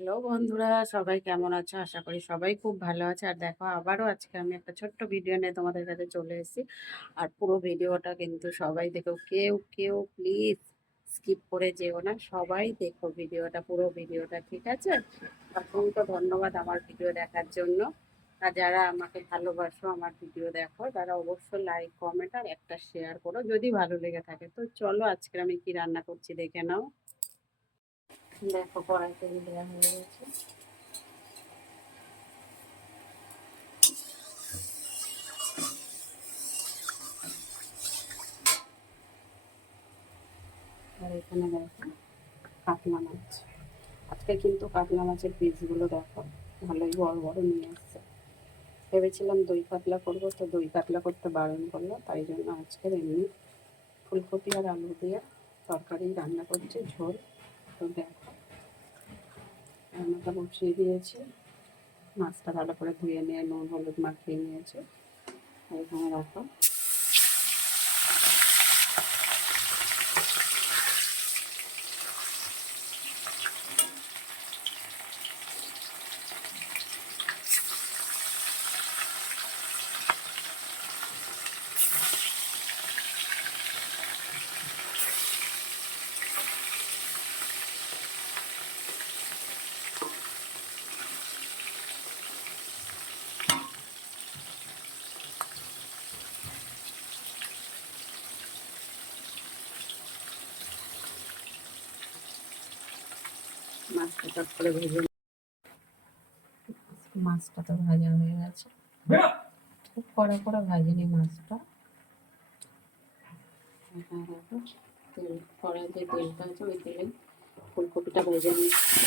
Hello বন্ধুরা, সবাই কেমন আছো? আশা করি সবাই খুব ভালো আছে। আর দেখো, আবারও আজকে আমি একটা ছোট্ট ভিডিও নিয়ে তোমাদের কাছে চলে এসেছি। আর পুরো ভিডিওটা কিন্তু সবাই দেখো, কেউ কেউ প্লিজ স্কিপ করে যেও না, সবাই দেখো ভিডিওটা, পুরো ভিডিওটা, ঠিক আছে? অসংখ্য ধন্যবাদ আমার ভিডিও দেখার জন্য। আর যারা আমাকে ভালোবাসো, আমার ভিডিও দেখো, তারা অবশ্যই লাইক, কমেন্ট আর একটা শেয়ার করো যদি ভালো লেগে থাকে। তো চলো, আজকে আমি কি রান্না করছি দেখে নাও। দেখো, কড়াই তেল দেওয়া হয়ে গেছে। আর এখানে দেখো কাতলা মাছ। আজকে কিন্তু কাতলা মাছের পিসগুলো দেখো ভালোই বড় বড় নিয়ে আসছে। ভেবেছিলাম দই কাতলা করবো, তো দই কাতলা করতে বারণ করলো, তাই জন্য আজকের এমনি ফুলকপি আর আলু দিয়ে তরকারি রান্না করছি, ঝোল। তো দেখো, রান্নাটা বসিয়ে দিয়েছি। মাছটা ভালো করে ধুয়ে নিয়ে নুন হলুদ মাখিয়ে নিয়েছি। আর এখানে দেখো মাছটা চট করে ভেজে, মাছটা তো ভাজা হয়ে গেছে। খুব কড়া করে ভাজিনি মাছটা। এখানে দেখো তেল, কড়াই যে তেলটা আছে ওই তেলে ফুলকপিটা ভেজে নিচ্ছি।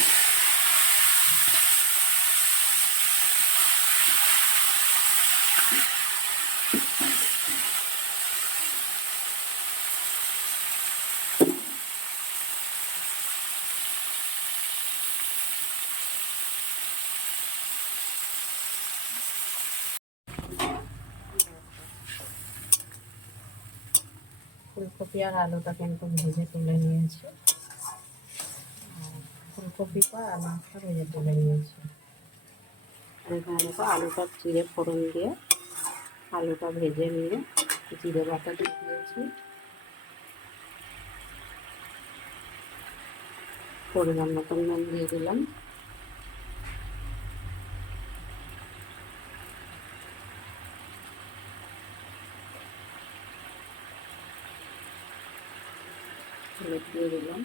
ফুলকপি আর আলুটা কিন্তু ভেজে তুলে নিয়েছি। ফুলকপিটা আর মাছটা ভেজে তুলে নিয়েছি। আর এখানে দেখো আলুটা জিরে ফোড়ন দিয়ে আলুটা ভেজে নিয়ে জিরে বাটা দিয়ে দিয়েছি। পরিমাণ মতন নুন দিয়ে দিলাম। হলুদ দিয়ে দিলাম।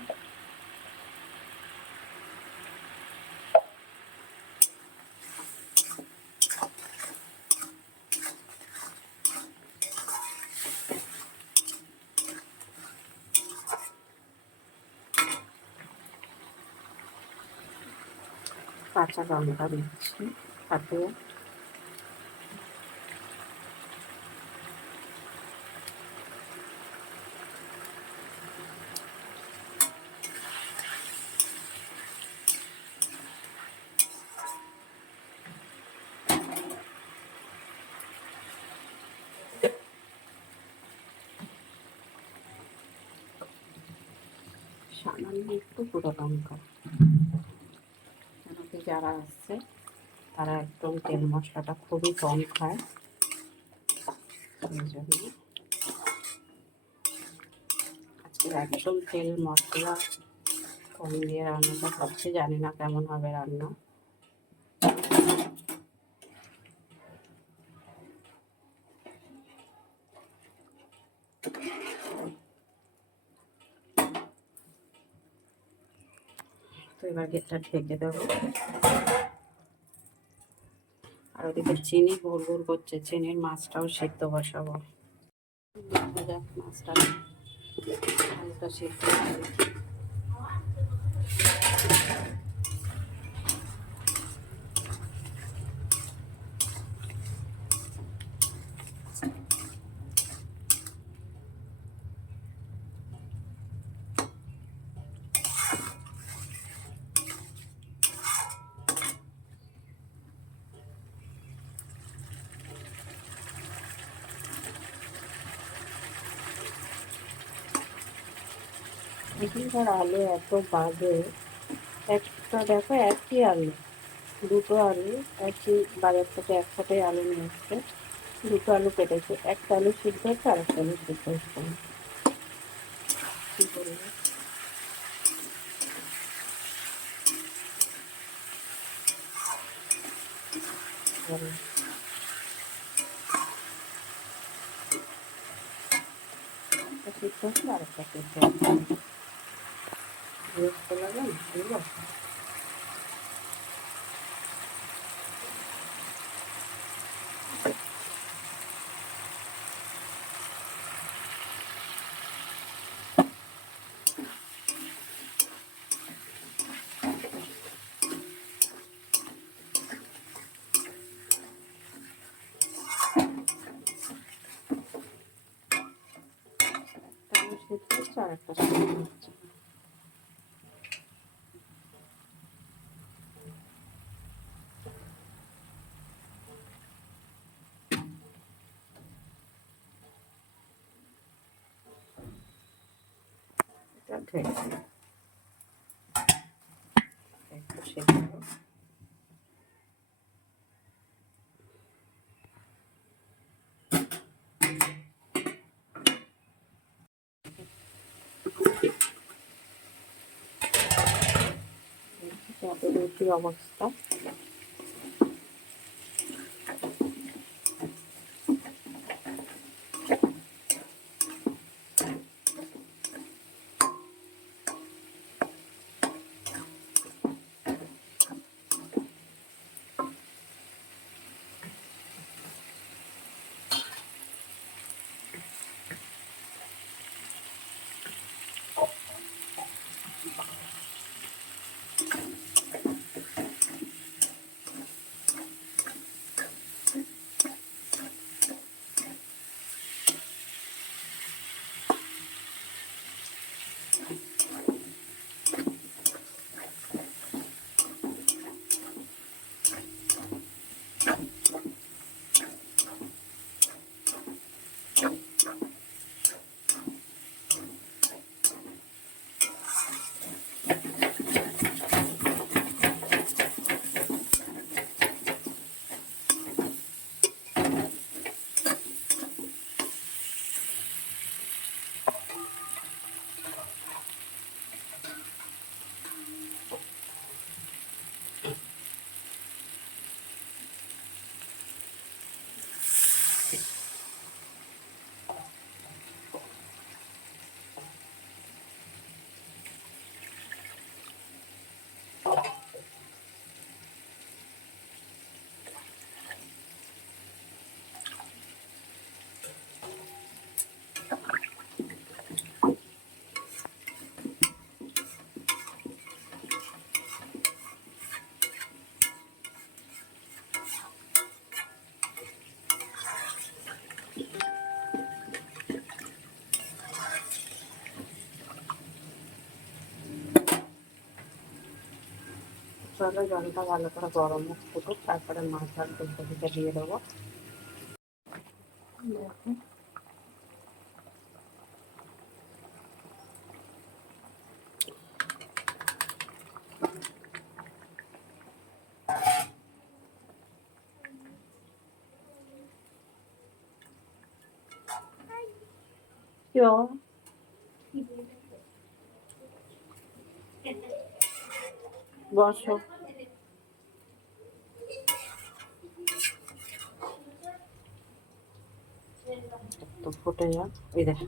কাঁচা লঙ্কা দিচ্ছি সাথে। সামান্য একটু গুঁড়ো লঙ্কা, কেন কি যারা আসছে তারা একদম তেল মশলাটা খুবই কম খায়, সেই জন্য আজকে একদম তেল মশলা কম দিয়ে রান্নাটা করছি। জানি না কেমন হবে রান্না। তো এবার গেটটা ঢেকে দেবো। আর ওদিকে চিনি ঘুর ঘুর করছে, চিনির মাছটাও সিদ্ধ বসাবো। যাক, মাছটা হালকা সিদ্ধ হবে। এখানকার আলু এত বাজে, একটা আলুটা দেখো একই আলু, দুটো আলু একই বাজার থেকে একসাথে আলু নিয়ে এসছে, দুটো আলু কেটেছে, একটা আলু সিদ্ধ হচ্ছে আর একটা আলু সিদ্ধ হচ্ছে না। কি করবো? একটা সিদ্ধ হচ্ছে আর একটা সিদ্ধ হচ্ছে না। বিরক্ত লাগে না বুঝলো? আলু সিদ্ধ হচ্ছে আর একটা সিদ্ধ হচ্ছে না। এটা ঢেকে একটু সিদ্ধ হোক। চাপে রুটির অবস্থা। চলো জলটা ভালো করে গরম হোক, ফুটুক, তারপরে মাছ আর ফুলকপিটা দিয়ে দেবো। দেখো বসো, তো ফুটে যাক। এই দেখ